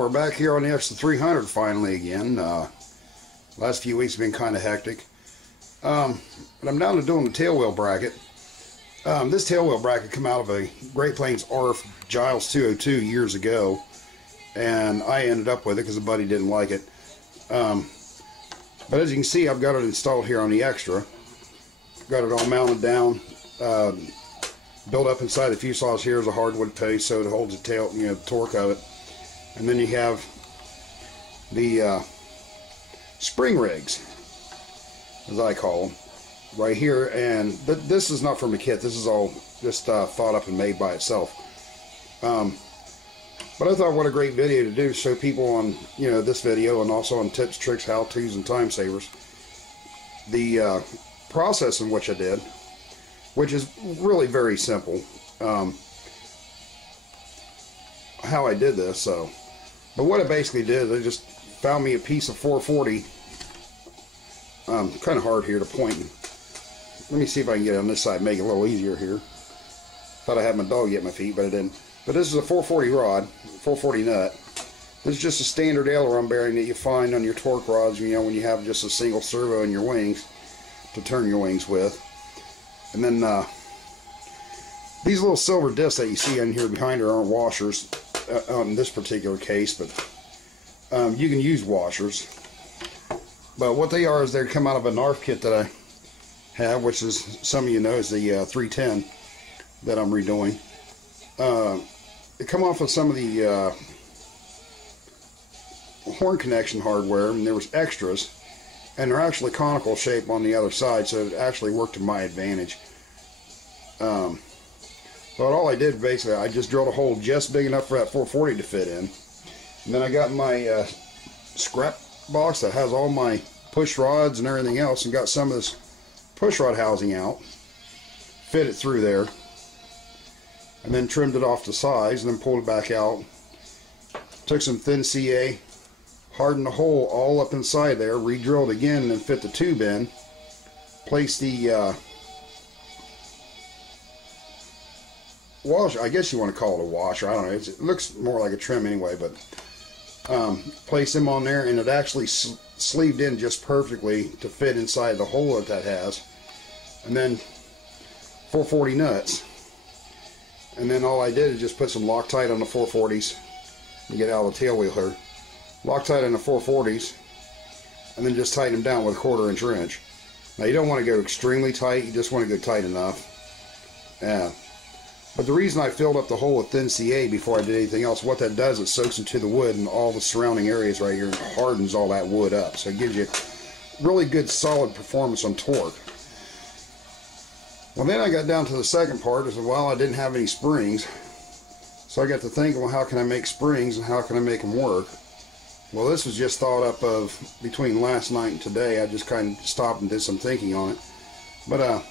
we're back here on the X300 finally again. Last few weeks have been kind of hectic. But I'm down to doing the tail wheel bracket. This tail wheel bracket came out of a Great Plains ARF Giles 202 years ago, and I ended up with it because a buddy didn't like it. But as you can see, I've got it installed here on the Extra. Got it all mounted down. Built up inside the fuselage here is a hardwood post, so it holds the tail, the torque of it. And then you have the spring rigs, as I call them, right here. And this is not from a kit. This is all just thought up and made by itself. But I thought, what a great video to do to show people on, this video, and also on tips, tricks, how-tos, and time savers, the process in which I did, which is really very simple. How I did this, but what I basically did, I just found me a piece of 440. Kind of hard here to point. Let me see if I can get it on this side, make it a little easier here. Thought I had my dog at my feet, but I didn't. But this is a 440 rod, 440 nut. This is just a standard aileron bearing that you find on your torque rods, when you have just a single servo in your wings to turn your wings with. And then these little silver discs that you see in here behind her aren't washers on this particular case, but you can use washers. But what they are is they come out of an ARF kit that I have, which is, some of you know, is the 310 that I'm redoing. They come off of some of the horn connection hardware, and there was extras, and they're actually conical shape on the other side, so it actually worked to my advantage. But all I did, basically, I just drilled a hole just big enough for that 440 to fit in, and then I got my scrap box that has all my push rods and everything else, and got some of this push rod housing out, fit it through there, and then trimmed it off to size, and then pulled it back out. Took some thin CA, hardened the hole all up inside there, re-drilled again, and then fit the tube in. Placed the washer, I guess you want to call it a washer, I don't know, it looks more like a trim anyway, but placed them on there, and it actually sleeved in just perfectly to fit inside the hole that has. And then 440 nuts. And then all I did is just put some Loctite on the 440s to get out of the tail wheel here. Loctite on the 440s, and then just tighten them down with a 1/4 wrench. Now you don't want to go extremely tight, you just want to go tight enough. Yeah. But the reason I filled up the hole with thin CA before I did anything else, what that does, it soaks into the wood and all the surrounding areas right here and hardens all that wood up. So it gives you really good solid performance on torque. Well, then I got down to the second part. I said, well, I didn't have any springs. So I got to thinking, well, how can I make springs and how can I make them work? Well, this was just thought up of between last night and today. I just kind of stopped and did some thinking on it. But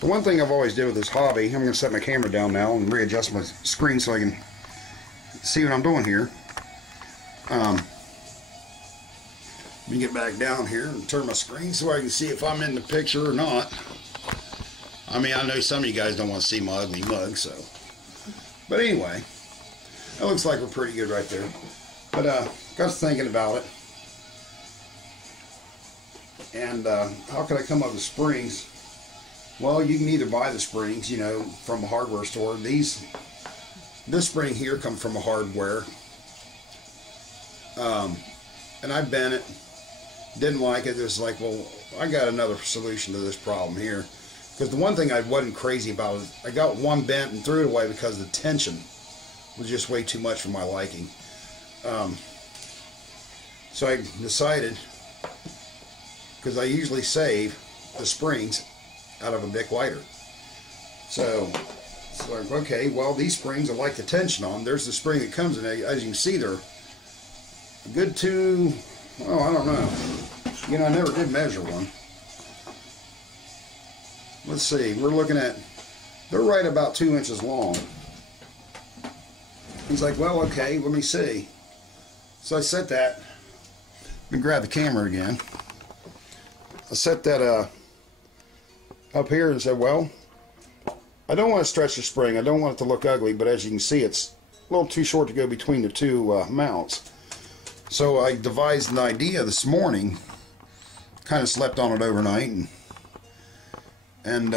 the one thing I've always did with this hobby, I'm going to set my camera down now and readjust my screen so I can see what I'm doing here. Let me get back down here and turn my screen so I can see if I'm in the picture or not. I mean, I know some of you guys don't want to see my ugly mug, so. But anyway, that looks like we're pretty good right there. But got to thinking about it. And how can I come up with springs? Well, you can either buy the springs, from a hardware store. This spring here comes from a hardware. And I bent it. Didn't like it. It was like, well, I got another solution to this problem here. Because the one thing I wasn't crazy about is I got one bent and threw it away because the tension was just way too much for my liking. So I decided, because I usually save the springs out of a Bic lighter. So like, okay, well, these springs I like the tension on. There's the spring that comes in. As you can see, they're a good two, oh, I don't know. I never did measure one. Let's see, we're looking at, they're right about 2 inches long. He's like, well, okay, let me see. So I set that, let me grab the camera again. I set that up here and said, well, I don't want to stretch the spring. I don't want it to look ugly, but as you can see, it's a little too short to go between the two mounts. So I devised an idea this morning, kind of slept on it overnight, and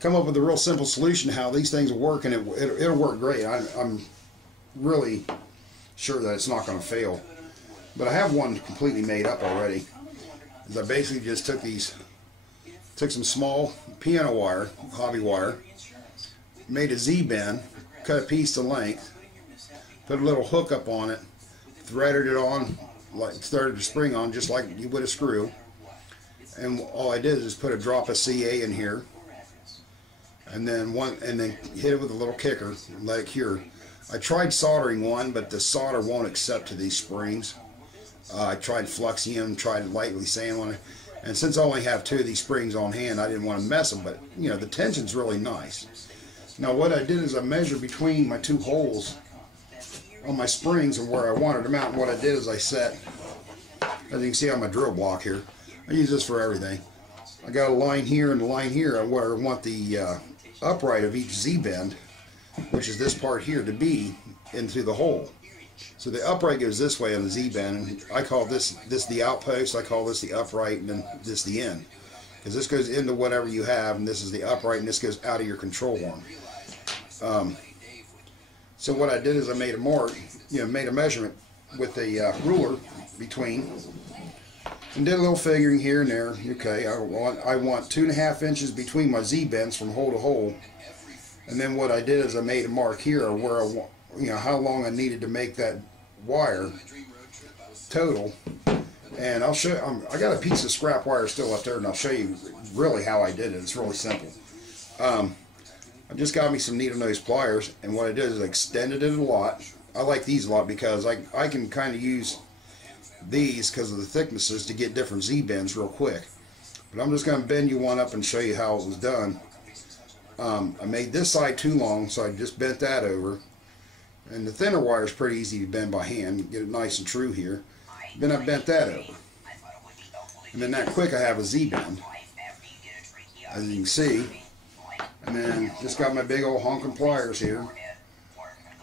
come up with a real simple solution how these things will work, and it'll work great. I'm really sure that it's not going to fail. But I have one completely made up already. I basically just took some small piano wire, hobby wire, made a Z-bend, cut a piece to length, put a little hook up on it, threaded it on, started the spring on just like you would a screw, and all I did is put a drop of CA in here, and then hit it with a little kicker and let it cure. I tried soldering one, but the solder won't accept to these springs. I tried fluxing them, tried lightly sanding one, and since I only have 2 of these springs on hand, I didn't want to mess them, but you know, the tension's really nice. Now what I did is I measured between my 2 holes on my springs and where I wanted them out, and what I did is I set, as you can see on my drill block here, I use this for everything. I got a line here and a line here where I want the upright of each Z-bend, which is this part here, to be into the hole. So the upright goes this way on the Z-bend, and I call this the outpost, I call this the upright, and then this the end. Because this goes into whatever you have, and this is the upright, and this goes out of your control arm. So what I did is I made a mark, made a measurement with a ruler between, and did a little figuring here and there. Okay, I want 2.5 inches between my Z-bends from hole to hole. And then what I did is I made a mark here where I want, how long I needed to make that wire total. And I'll show. I got a piece of scrap wire still left there, and I'll show you really how I did it. It's really simple. I just got me some needle nose pliers, and what I did is I extended it a lot. I like these a lot because I can kind of use these because of the thicknesses to get different Z-bends real quick. But I'm just going to bend you one up and show you how it was done. I made this side too long, so I just bent that over. And the thinner wire is pretty easy to bend by hand. Get it nice and true here. Then I bent that over. And then that quick I have a Z-bend, as you can see. And then just got my big old honking pliers here.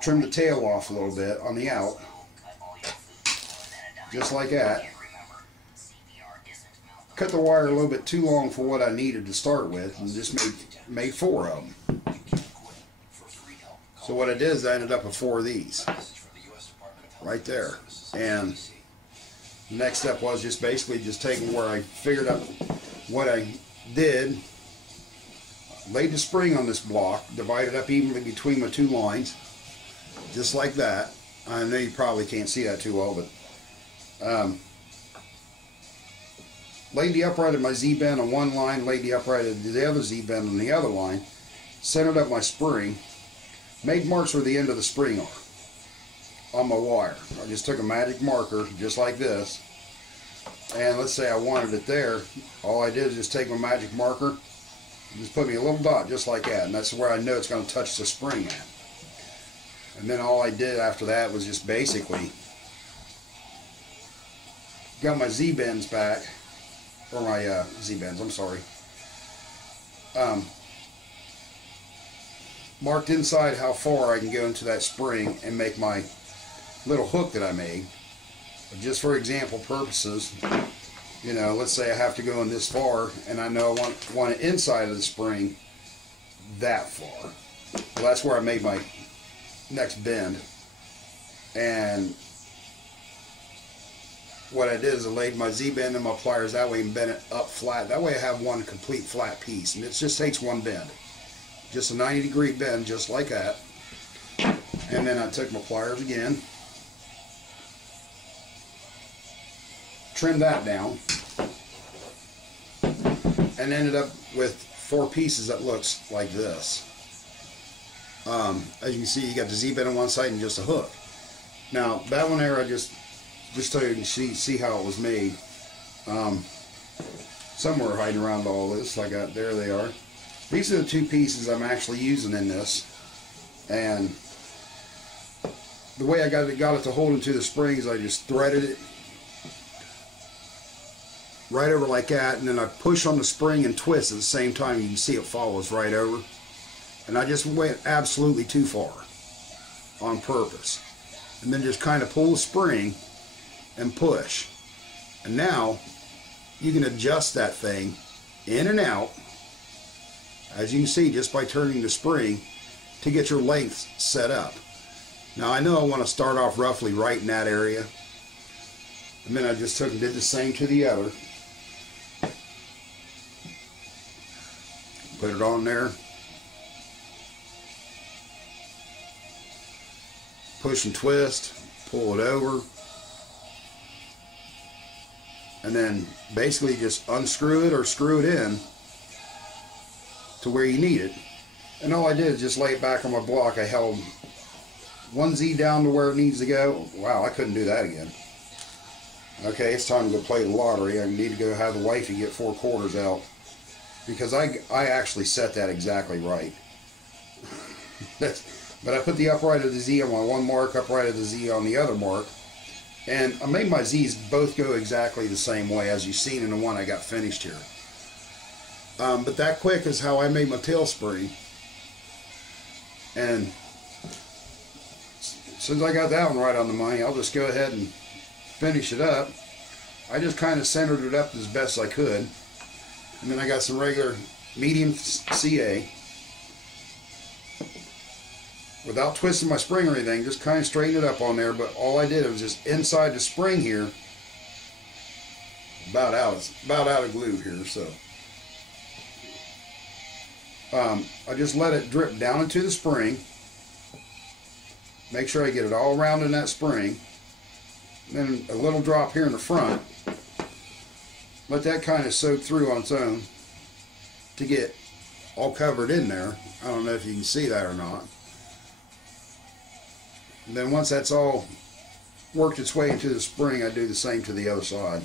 Trim the tail off a little bit on the out. Just like that. Cut the wire a little bit too long for what I needed to start with, and just made 4 of them. So what I did is I ended up with 4 of these right there. And the next step was just basically just taking where I figured out what I did, laid the spring on this block, divided up evenly between my 2 lines, just like that. I know you probably can't see that too well, but laid the upright of my Z-bend on one line, laid the upright of the other Z-bend on the other line, centered up my spring, made marks where the end of the spring are on my wire. I just took a magic marker, just like this, and let's say I wanted it there. All I did is just take my magic marker and just put me a little dot just like that, and that's where I know it's going to touch the spring at. And then all I did after that was just basically got my Z-bends back, or my Z-bends, I'm sorry. Marked inside how far I can go into that spring and make my little hook that I made. But just for example purposes, let's say I have to go in this far, and I know I want it inside of the spring that far. Well, that's where I made my next bend. And what I did is I laid my Z-bend and my pliers that way and bent it up flat. That way I have one complete flat piece, and it just takes one bend. Just a 90-degree bend, just like that. And then I took my pliers again, trimmed that down, and ended up with 4 pieces that looks like this. As you can see, you got the Z-bend on one side and just a hook. Now that one there, I just so you can see how it was made. Somewhere hiding around all this, there they are. These are the 2 pieces I'm actually using in this, and the way I got it to hold into the springs, I just threaded it right over like that, and then I push on the spring and twist at the same time. You can see it follows right over, and I just went absolutely too far on purpose. and then just kind of pull the spring and push. And now you can adjust that thing in and out, as you can see, just by turning the spring to get your length set up. Now I know I want to start off roughly right in that area, and then I just took and did the same to the other. Put it on there, push and twist, pull it over, and then basically just unscrew it or screw it in to where you need it. And all I did is just lay it back on my block. I held one Z down to where it needs to go. Wow, I couldn't do that again. Okay, it's time to go play the lottery. I need to go have the wifey get 4 quarters out, because I actually set that exactly right. But I put the upright of the Z on my one mark, upright of the Z on the other mark, and I made my Z's both go exactly the same way as you've seen in the one I got finished here. But that quick is how I made my tail spring. And since I got that one right on the money, I'll just go ahead and finish it up. I just kind of centered it up as best I could. And then I got some regular medium CA. Without twisting my spring or anything, just kind of straighten it up on there. But all I did was just inside the spring here, about out of glue here. So I just let it drip down into the spring. Make sure I get it all around in that spring. Then a little drop here in the front. Let that kind of soak through on its own to get all covered in there. I don't know if you can see that or not. And then once that's all worked its way into the spring, I do the same to the other side.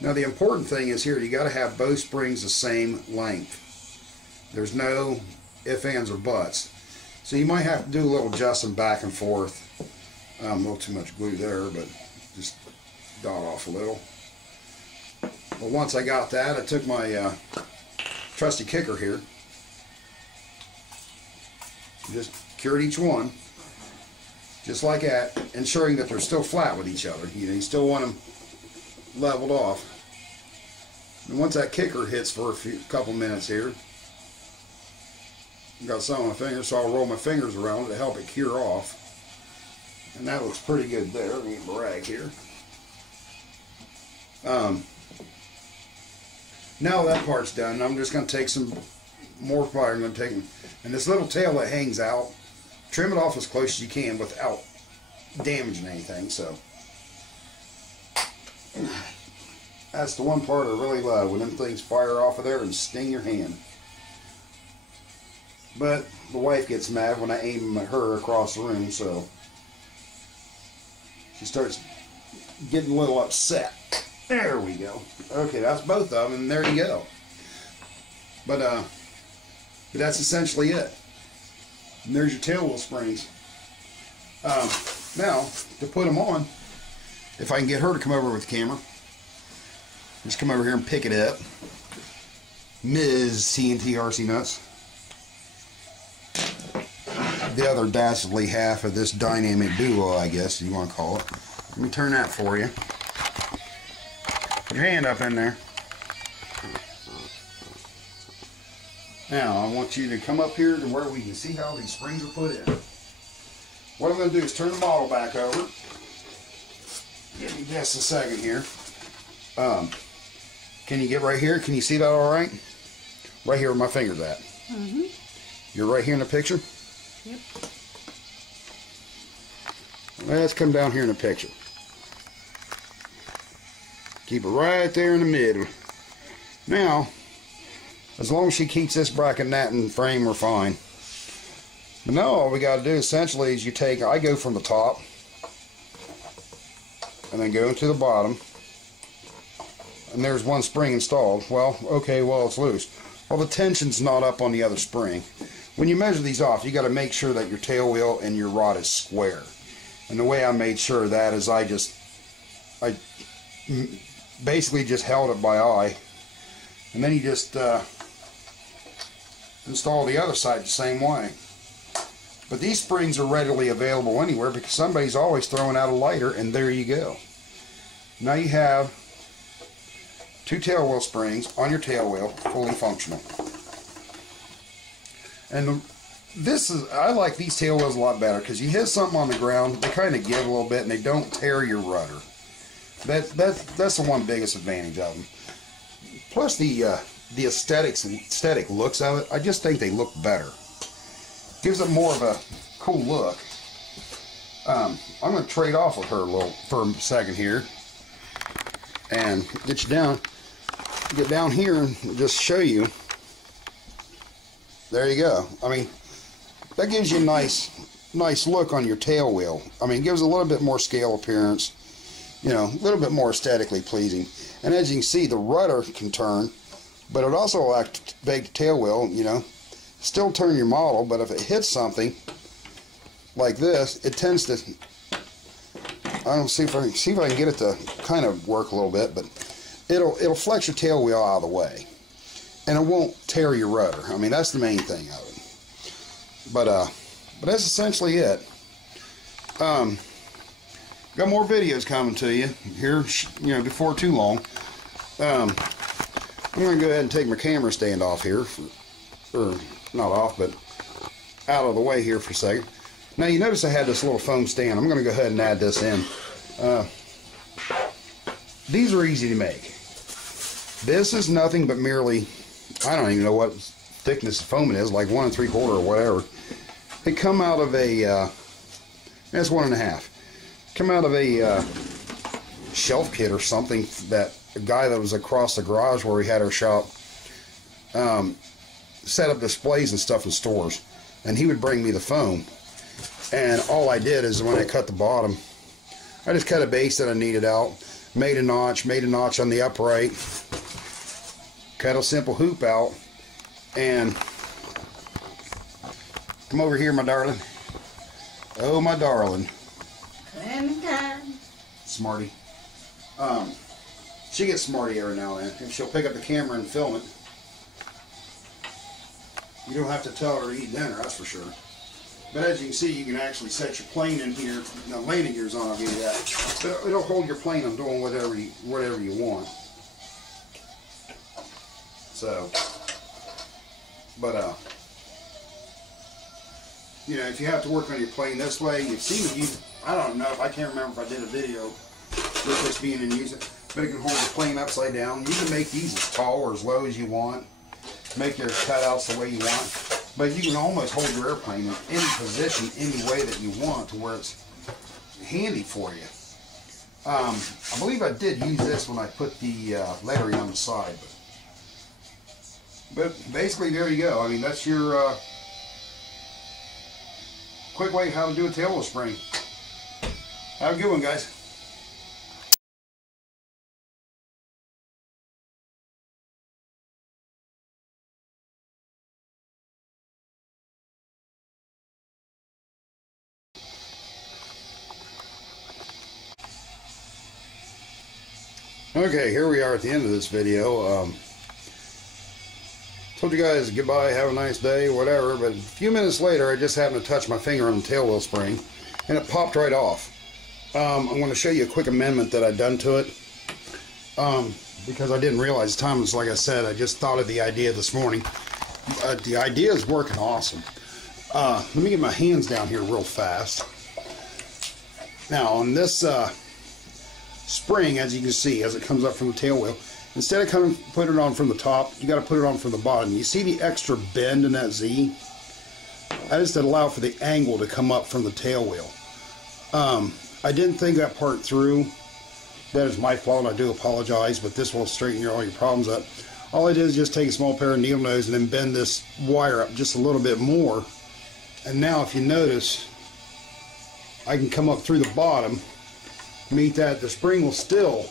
Now the important thing is here, you got to have both springs the same length. There's no ifs, ands, or buts. So you might have to do a little adjusting back and forth. A little too much glue there, but just dot off a little. But once I got that, I took my trusty kicker here. Just cured each one, just like that, ensuring that they're still flat with each other. You know, you still want them leveled off. And once that kicker hits for a couple minutes here, I've got some on my fingers, so I'll roll my fingers around it to help it cure off. And that looks pretty good there. Let me get my rag here. Now that part's done, I'm just going to take some more fire. I'm going to take them, and this little tail that hangs out, trim it off as close as you can without damaging anything. So that's the one part I really love, when them things fire off of there and sting your hand. But the wife gets mad when I aim them at her across the room, so she starts getting a little upset. There we go. Okay, that's both of them, and there you go. But that's essentially it. And there's your tail wheel springs. Now, to put them on, if I can get her to come over with the camera, just come over here and pick it up. Ms. TNT RC Nuts. The other dastardly half of this dynamic duo, I guess you want to call it. Let me turn that for you. Put your hand up in there. Now, I want you to come up here to where we can see how these springs are put in. What I'm going to do is turn the model back over. Give me just a second here. Can you get right here? Can you see that all right? Right here where my finger's at. Mm-hmm. You're right here in the picture? Yep. Let's come down here in the picture. Keep it right there in the middle. Now, as long as she keeps this bracket, nut, and frame, we're fine. But now all we got to do essentially is I go from the top and then go to the bottom, and there's one spring installed. Well, okay, well, it's loose. Well, the tension's not up on the other spring. When you measure these off, you got to make sure that your tail wheel and your rod is square. And the way I made sure of that is I basically just held it by eye, and then you just install the other side the same way. But these springs are readily available anywhere because somebody's always throwing out a lighter, and there you go. Now you have 2 tail wheel springs on your tail wheel, fully functional. And I like these tail wheels a lot better because you hit something on the ground, they kind of give a little bit and they don't tear your rudder. That's the one biggest advantage of them. Plus the aesthetic looks of it, I just think they look better. Gives it more of a cool look. I'm going to trade off with her for a second here and get down here and just show you. There you go. I mean, that gives you a nice look on your tail wheel. I mean, it gives a little bit more scale appearance, you know, a little bit more aesthetically pleasing. And as you can see, the rudder can turn, but it also will activate the tail wheel, you know, still turn your model, but if it hits something like this, it tends to, I don't see if I can get it to kind of work a little bit, but it'll flex your tail wheel out of the way, and it won't tear your rudder. I mean, that's the main thing of it. But that's essentially it. Got more videos coming to you here, you know, before too long. I'm going to go ahead and take my camera stand off here, or not off, but out of the way here for a second. Now you notice I had this little foam stand. I'm going to go ahead and add this in. These are easy to make. This is nothing but merely, I don't even know what thickness of foam it is, like 1 3/4 or whatever. They come out of a, that's 1 1/2. Come out of a shelf kit or something that a guy that was across the garage where we had our shop set up displays and stuff in stores, and he would bring me the foam. And all I did is when I cut the bottom, I just cut a base that I needed out, made a notch on the upright, cut a simple hoop out, and come over here, my darling. Oh, my darling. Smarty. She gets smarty every now and then, and she'll pick up the camera and film it. You don't have to tell her to eat dinner, that's for sure. But as you can see, you can actually set your plane in here. Now, landing gear's on, I'll give you that. But it'll hold your plane on doing whatever you want. So, but you know, if you have to work on your plane this way, you've seen it. I don't know, I can't remember if I did a video with this being in use, but it can hold the plane upside down. You can make these as tall or as low as you want. Make your cutouts the way you want. But you can almost hold your airplane in any position, any way that you want, to where it's handy for you. I believe I did use this when I put the lettering on the side. But basically, there you go. I mean, that's your quick way how to do a tail wheel spring. Have a good one, guys. Okay, here we are at the end of this video. Told you guys goodbye, have a nice day, whatever, but a few minutes later I just happened to touch my finger on the tail wheel spring and it popped right off. I'm going to show you a quick amendment that I've done to it because I didn't realize time was, like I said, I just thought of the idea this morning. The idea is working awesome. Let me get my hands down here real fast. Now on this spring, as you can see, as it comes up from the tail wheel, instead of putting it on from the top, you got to put it on from the bottom. You see the extra bend in that Z? I just allow for the angle to come up from the tail wheel. I didn't think that part through. That is my fault. I do apologize, but this will straighten all your problems up. All I did is just take a small pair of needle nose and then bend this wire up just a little bit more. And now if you notice, I can come up through the bottom, meet that. The spring will still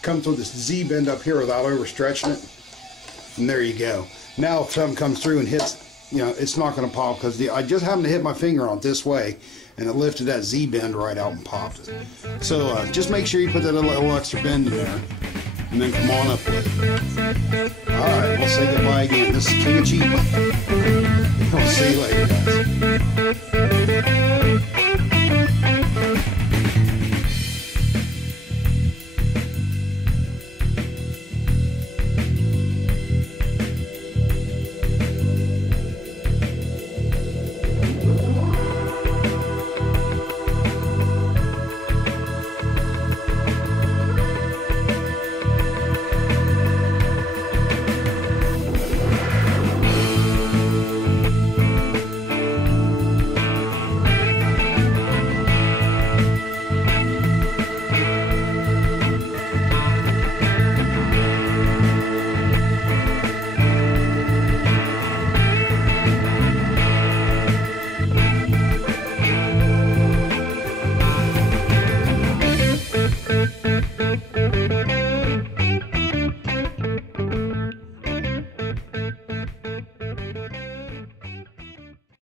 come through this Z bend up here without overstretching it. And there you go. Now if something comes through and hits, you know, it's not going to pop because I just happened to hit my finger on it this way and it lifted that Z bend right out and popped it. So just make sure you put that little extra bend in there and then come on up with it. Alright, we'll say goodbye again. This is King of Cheap. We'll see you later, guys.